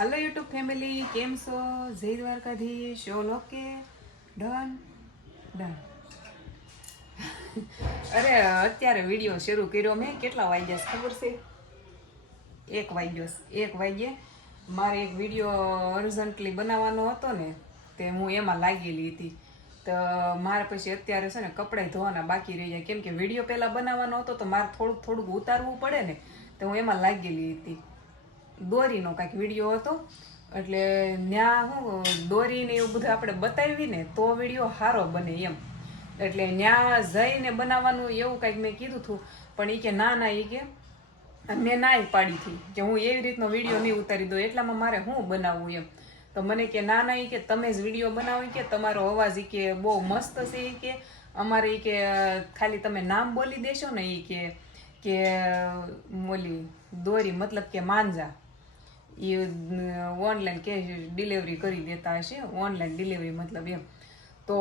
Hello YouTube family કેમ છો? જય Dwarkadhish. All okay done done અરે, અત્યારે વીડિયો શરૂ કર્યો મેં. કેટલા વાગ્યા ખબર છે? એક વાગ્યો. એક વાગ્યે મારે એક વીડિયો અર્જન્ટલી બનાવવાનો હતો ને, તે હું એમાં લાગેલી હતી. તો મારે પછી અત્યારે છે ને કપડાં ધોવાના બાકી રહી જાય. કેમ કે વીડિયો પહેલાં બનાવવાનો હતો, તો મારે થોડુંક થોડુંક ઉતારવું પડે ને, તો હું એમાં લાગેલી હતી. દોરીનો કાંઈક વીડિયો હતો. એટલે ત્યાં હું દોરીને એવું બધું આપણે બતાવી ને તો વીડિયો સારો બને એમ. એટલે ત્યાં જઈને બનાવવાનું એવું કાંઈક મેં કીધું હતું, પણ એ કે ના ના એ કે મેં ના પાડી હતી કે હું એવી રીતનો વીડિયો નહીં ઉતારી દઉં, એટલામાં મારે હું બનાવવું એમ. તો મને કે ના ના એ કે તમે જ વીડિયો બનાવો કે તમારો અવાજ એ કે બહુ મસ્ત છે એ કે અમારે એ કે ખાલી તમે નામ બોલી દેશો ને એ કે કે ઓલી દોરી મતલબ કે માંજા. એ ઓનલાઈન કે ડિલિવરી કરી દેતા હશે. ઓનલાઈન ડિલિવરી મતલબ એમ. તો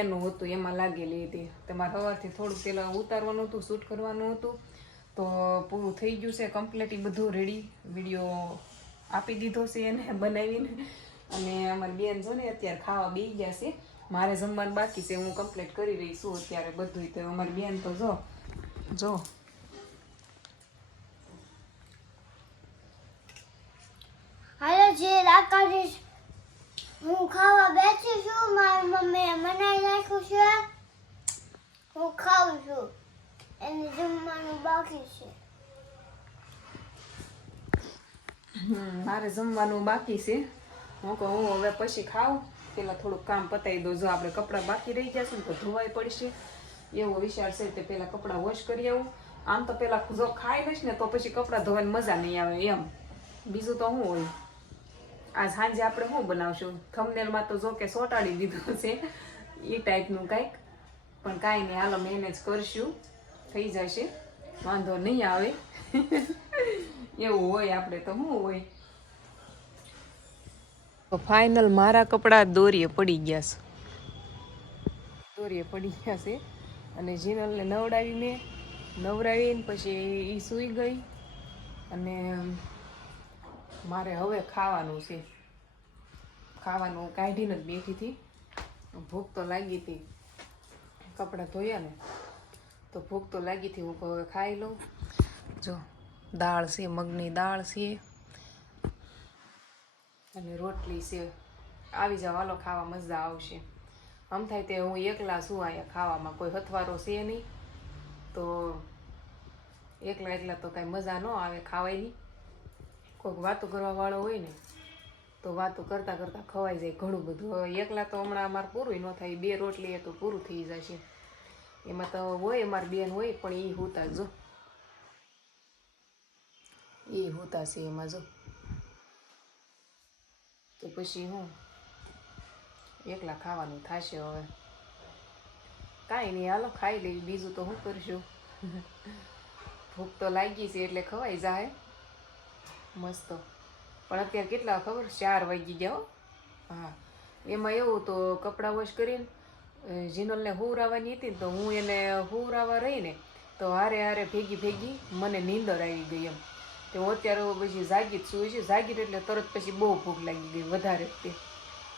એનું હતું, એમાં લાગેલી હતી. તમારે સવારથી થોડુંક પહેલાં ઉતારવાનું હતું શૂટ કરવાનું હતું. તો પૂરું થઈ ગયું છે કમ્પ્લીટ એ બધું રેડી વીડિયો આપી દીધો છે એને, બનાવીને. અને અમારી બેન જો ને, અત્યારે ખાવા બે ગયા છે. મારે જમવાનું બાકી છે, હું કમ્પ્લીટ કરી રહી છું અત્યારે બધું તો અમારી બેન તો જો જો હાલો જે રાકાડીશ હું ખાવા બેઠી છું, મારી મમ્મીએ મનાઈ નાખ્યું છે. હું ખાઉં છું. એને જમવાનું બાકી છે. મારે જમવાનું બાકી છે. હું કહું, હું હવે પછી ખાઉં. પેલા થોડુંક કામ પતાવી દઉં. જો આપણે કપડાં બાકી રહી જશે ને, તો ધોવાઈ પડશે. એવો વિચાર છે તે પેલા કપડાં વોશ કરી આવું. આમ તો પેલા જો ખાઈ લઈશ ને, તો પછી કપડાં ધોવાની મજા નહીં આવે એમ. બીજું તો શું હોય? આજ સાંજે આપણે શું બનાવશું? થમનેલમાં તો જો કે સોટાડી દીધું છે એ ટાઈપનું કાંઈક. પણ કાંઈ નહીં, હાલો મેનેજ કરશું. થઈ જશે. વાંધો નહીં આવે. એવું હોય આપણે તો, શું હોય? ફાઇનલ મારા કપડાં દોરીએ પડી ગયા છે. દોરીએ પડી ગયા છે. અને જીનલને નવડાવી મેં નવડાવીને પછી એ સૂઈ ગઈ. અને મારે હવે ખાવાનું છે. ખાવાનું કાઢીને જ બેઠી હતી. ભૂખ તો લાગી હતી. કપડાં ધોયા ને, તો ભૂખ તો લાગી હતી. હું હવે ખાઈ લઉં. જો, દાળ છે, મગની દાળ છે. અને રોટલી છે. આવી જાવ, હાલો, ખાવા મજા આવશે. આમ થાય તે હું એકલા છું, અહીંયા ખાવામાં કોઈ હથવારો છે નહીં. તો એકલા એકલા તો કાંઈ મજા ન આવે ખાવાની કોઈક વાતો કરવા વાળો હોય ને, તો વાતો કરતાં કરતાં ખવાઈ જાય ઘણું બધું. હવે એકલા તો હમણાં અમારે પૂરું ન થાય, બે રોટલી તો પૂરું થઈ જશે. એમાં તો હોય અમારી બેન હોય, પણ એ હોતા જો એ હોતા છે એમાં જો. તો પછી હું? એકલા ખાવાનું થશે હવે. કાંઈ નહીં, હાલો ખાઈ લઈ, બીજું તો હું કરશું? ભૂખ તો લાગી છે એટલે ખવાઈ જાય મસ્ત. પણ અત્યારે કેટલા ખબર? ચાર વાગી ગયા હો. એમાં એવું તો કપડાં વોશ કરીને જીનલને હુવરાવાની હતી ને તો હું એને હુવરાવા રહીને તો હારે હારે ભેગી ભેગી મને નીંદર આવી ગઈ એમ. તે અત્યારે પછી જાગી જ સુઈ છે જાગી એટલે તરત પછી બહુ ભૂખ લાગી ગઈ વધારે તે.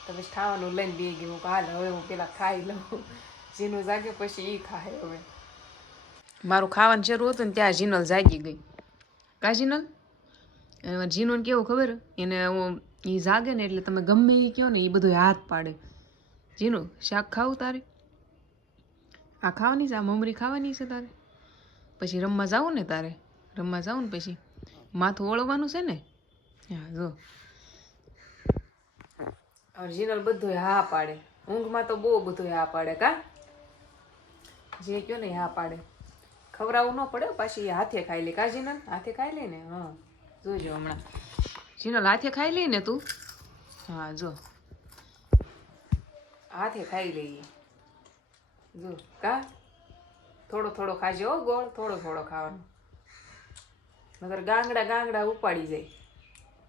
તો પછી ખાવાનું લઈને બે ગઈ. હું હાલ હવે હું પેલા ખાઈ લઉં. જીનું જાગે પછી એ ખાય હવે. મારું ખાવાનું શરૂ હતું ને ત્યાં જીનલ જાગી ગઈ. કા જીનલ? એમાં જીનોને કેવો ખબર? એને એ જાગે ને એટલે તમે ગમે એ કહો ને એ બધું હાથ પાડે. જીનું, શાક ખાવું તારે? આ ખાવાની છે, આ મમરી ખાવાની છે તારે? પછી રમવા જાવું ને તારે? રમવા જાવું ને પછી? માથું ઓળવાનું છે ને? હા, જો. ઓરિજિનલ બધું હા પાડે. ઊંઘમાં તો બહુ બધું હા પાડે કા? જે કયો ને હા પાડે. ખવડાવવું ન પડે પાછી હાથે ખાઈ લે. કાજીનલ હાથે ખાઈ લે ને? હા. જોજો હમણાં. જીનલ હાથે ખાઈ લઈ ને તું? હા, જો. હાથે ખાઈ લઈએ જો, કા? થોડો થોડો ખાજો હો, ગોળ. થોડો થોડો ખાવાનો. નગર ગાંગડા ગાંગડા ઉપાડી જાય.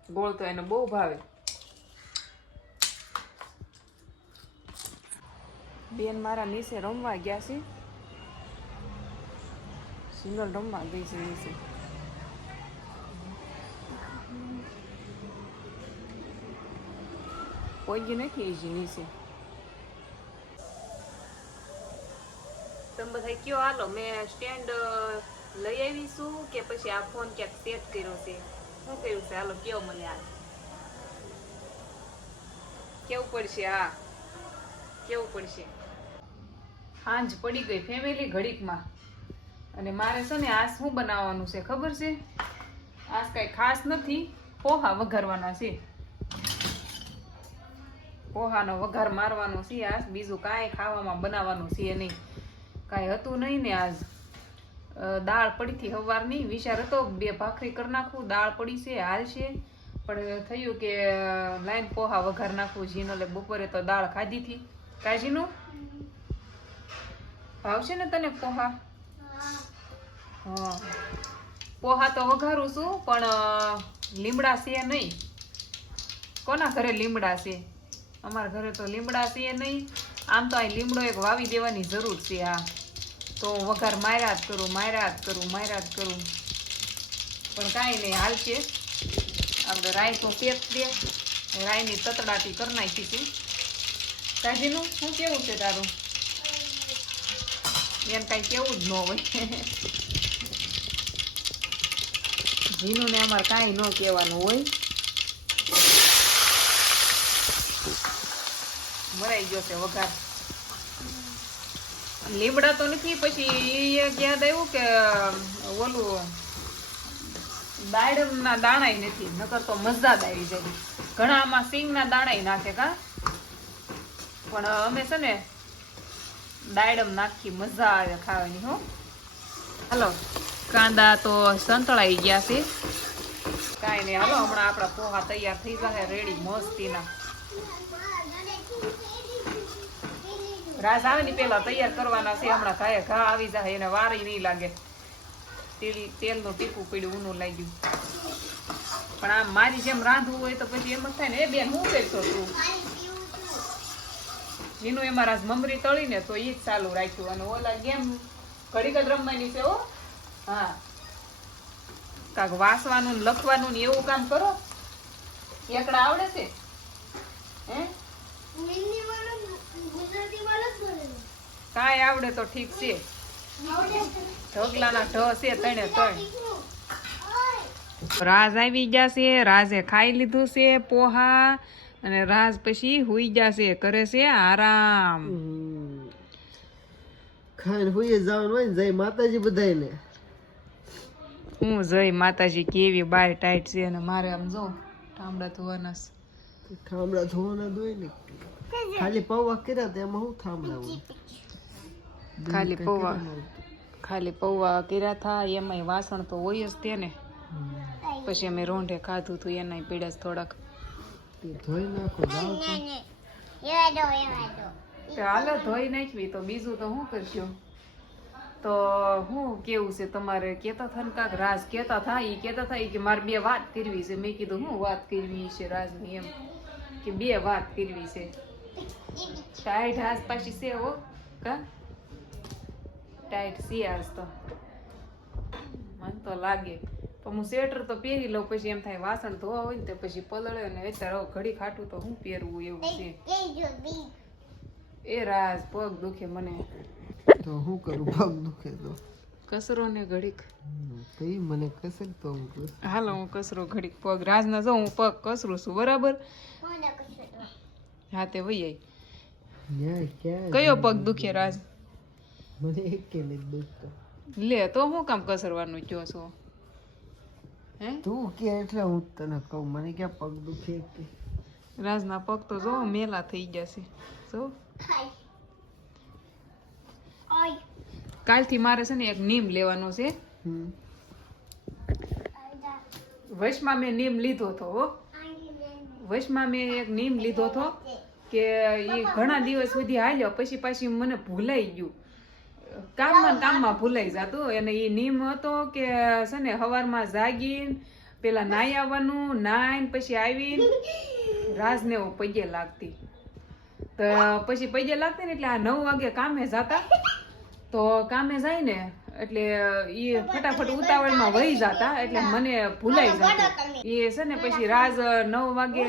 ગોળ તો એને બહુ ભાવે. બેન મારા નીચે રમવા ગયા છે. સિંગલ રમવા ગઈ છે નીચે. પોગી નથી હજી નીચે તમે બધા કયો હાલો મેં સ્ટેન્ડ લઈ આવીશું કે પછી આ ફોન ક્યાંક સેટ કર્યો છે શું કર્યું છે હાલો કયો મને આ કેવું પડશે હા કેવું પડશે સાંજ પડી ગઈ ફેમિલી ઘડીકમાં અને મારે છે ને આ શું બનાવવાનું છે ખબર છે? આ કાંઈ ખાસ નથી પોહા વઘારવાના છે. પોહાનો વઘાર મારવાનો છે આજ. બીજું કાંઈ ખાવામાં બનાવવાનું છે નહીં. કાંઈ હતું નહીં ને આજ. દાળ પડીથી હતી સવારની વિચાર હતો બે ભાખરી કરી નાખું. દાળ પડી છે, હાલ છે. પણ થયું કે લાઈન પોહા વઘાર નાખું. જીનલે બપોરે તો દાળ ખાધી હતી. કાજીનું ભાવશે ને તને પોહા? હા. પોહા તો વઘારું છું, પણ લીમડા છે નહીં. કોના ઘરે લીમડા છે? અમારા ઘરે તો લીમડા છે નહીં. આમ તો અહીં લીમડો એક વાવી દેવાની જરૂર છે આ. તો વઘાર માર્યા જ કરું, માર્યા જ કરું, માર્યા જ કરું. પણ કાંઈ નહીં હાલ છે આપણે રાઈ તો પેક દે. રાઈની તતડાટી કરી નાખી છે. કાજીનું, શું કેવું છે તારું? એને કાંઈ કેવું જ ન હોય. જીનું ને અમારે કાંઈ ન કહેવાનું હોય. મરાઈ ગયો છે વઘાર. લીમડા તો નથી, પછી એ યાદ આવ્યું કે ઓલું, દાડમના દાણાય નથી, નકર તો મજદાદ આવી જાય. ઘણા આમાં સિંગના દાણાય નાખે કા? પણ અમે છે ને, દાડમ નાખી મજા આવે ખાવાની, હો. હાલો, કાંદા તો સંતળાઈ ગયા છે. કાંઈ નહીં, હાલો, હમણાં આપણા પોહા તૈયાર થઈ જશે, રેડી, મસ્તીના. રાસ આવે ને પેલા તૈયાર કરવાના છે. હમણાં ઘાએ ઘા આવી જાય એને વારી નહીં લાગે. તેલ, તેલનું ટીપું પડ્યું, ઊનું લાગ્યું. પણ આમ મારી જેમ રાંધવું હોય તો પછી એમ જ થાય ને, એ બેન, હું કરશો તું એનું એમાં રાસ મમરી તળીને તો એ જ ચાલુ રાખ્યું. અને ઓલા ગેમ ઘડીક જ રમવાની છે ઓ હા. કાંક વાસવાનું ને લખવાનું ને એવું કામ કરો. એકડા આવડે છે? હે હિન્દી વાળો ગુજરાતી વાળો જ બોલે છે. કાંઈ આવડે તો ઠીક છે. ઢગલાના ઢ છે ત્રણે ત્રણ રાજ આવી ગયા છે રાજે ખાઈ લીધું છે પોહા અને રાજ પછી હુઈ જશે કરે છે આરામ. ખાઈને હુઈ જવાનું હોય જય માતાજી બધાને હું જય માતાજી કેવી બાય ટાઈટ છે અને મારે આમ જો ઠામડા ધોવાના છે. થાંભલા ધોવાના ધોઈ ને. ખાલી પૌવા કર્યા તો એમાં હું ઠામડા હોય? ખાલી પૌવા. ખાલી પૌવા કર્યા હતા એમાંય વાસણ તો હોય જ તે ને. પછી અમે રોંઢે ખાધું હતું એનાય પીડા થોડાક. હાલો ધોઈ નાખવી તો બીજું તો શું કરશું? તો હું કેવું છે તમારે કહેતા હતા ને કાંક રાજ કહેતા હતા એ કહેતા હતા કે મારે બે વાત કરવી છે. મેં કીધું હું વાત કરવી છે રાજની એમ? કે બે વાત કરવી છે. સાઈઠ પાછી છે હો. કા? ટાઈટ છે આજ તો. મને તો લાગે. પણ હું સ્વેટર તો પહેરી લઉં પછી એમ થાય વાસણ ધોવા હોય ને તો પછી પલળે ને અત્યારે હવે ઘડી ખાટું તો હું પહેરવું એવું છે. એ રાજ પગ દુખે મને. તો હું કરું? પગ દુખે તો. કસરો ને ઘડીક. તઈ મને કસર તો હું હાલો હું કસરો ઘડીક પગ. રાજ ના જો હું પગ કસરું છું બરાબર? હા તે વઈ કયો પગ દુખે રાજ? મને એક કે નથી દુખતો લે તો હું કામ કસરવાનું કયો છો? હે? તું કે એટલે હું તને કહું મને ક્યાં પગ દુખે કે? રાજના પગ તો જો મેલા થઈ જશે જો. કાલથી મારે છે ને એક નીમ લેવાનો છે. હમ. આજા. મેં નીમ લીધો હતો હો. આંગી મેં એક નીમ લીધો હતો કે એ ઘણા દિવસ સુધી હાલ્યો પછી પાછી મને ભૂલાઈ ગયું. કામમાં કામમાં ભૂલાઈ જતું. અને એ નિયમ હતો કે, છે ને સવારમાં જાગીને, પેલા નાઈ આવવાનું નાઈને પછી આવીને રાજને હું પગે લાગતી. તો પછી પગે લાગતી ને એટલે આ નવ વાગે કામે જતા. તો કામે જાય ને એટલે એ ફટાફટ ઉતાવળમાં વહી જતા, એટલે મને ભૂલાઈ જતું. એ છે ને, પછી રાજ નવ વાગે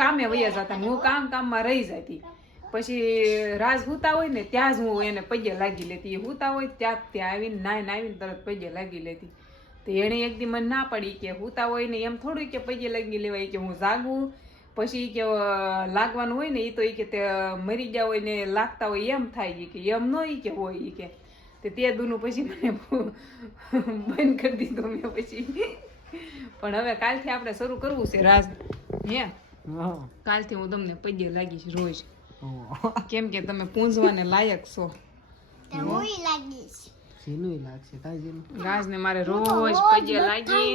કામે વયા જતા હું કામ કામમાં રહી જતી. પછી રાજ હુતા હોય ને ત્યાં જ હું એને પગે લાગી લેતી. એ હુતા હોય ત્યાં જ ત્યાં આવીને નાઈને આવીને તરત પગે લાગી લેતી. તો એણે એક દી મને ના પડી કે હુતા હોય ને એમ થોડું કે પગે લાગી લેવાય કે હું જાગું. પછી કે લાગવાનું હોય ને એ તો એ કે તે મરી ગયા હોય ને લાગતા હોય એમ થાય કે એમ ન એ કે હોય એ કે. તે તે દૂનું પછી મને બંધ કરી દીધું મેં પછી. પણ હવે કાલથી આપણે શરૂ કરવું છે. રાજ. હે? હા. કાલથી હું તમને પગે લાગીશ રોજ. કેમ કે તમે પૂંજવાને લાયક છો? રાજને મારે રોજ પગે લાગી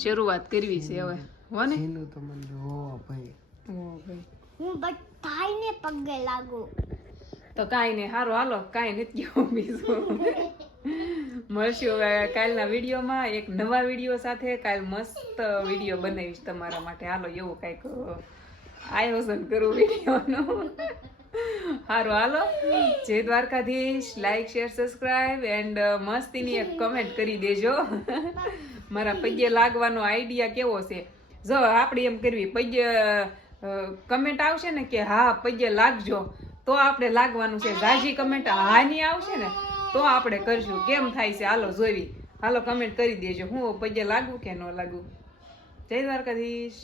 શરૂઆત કરવી છે હવે. હો ને તો મને હો ભાઈ. ઓ ભાઈ. હું બધાને પગે લાગુ. તો કાંઈ નહીં સારું હાલો કાંઈ નથી કેવું બીજું. મળશું હવે કાલના વિડીયોમાં એક નવા વીડિયો સાથે. કાલ મસ્ત વીડિયો બનાવીશ તમારા માટે. હાલો એવું કાંઈક આયોજન કરું વિડીયોનું સારું હાલો. જય Dwarkadhish. Like share subscribe and મસ્તીની એક કમેન્ટ કરી દેજો. મારા પગે લાગવાનો આઈડિયા કેવો છે? જો આપણે એમ કરવી, પગે કમેન્ટ આવશે ને કે હા, પગે લાગજો, તો આપણે લાગવાનું છે. જાજી કમેન્ટ હાની આવશે ને, તો આપણે કરશું. કેમ થાય છે? હાલો જોવી હાલો કમેન્ટ કરી દેજો. હું પગે લાગવું કે ન લાગુ? જય દ્વારકાધીશ.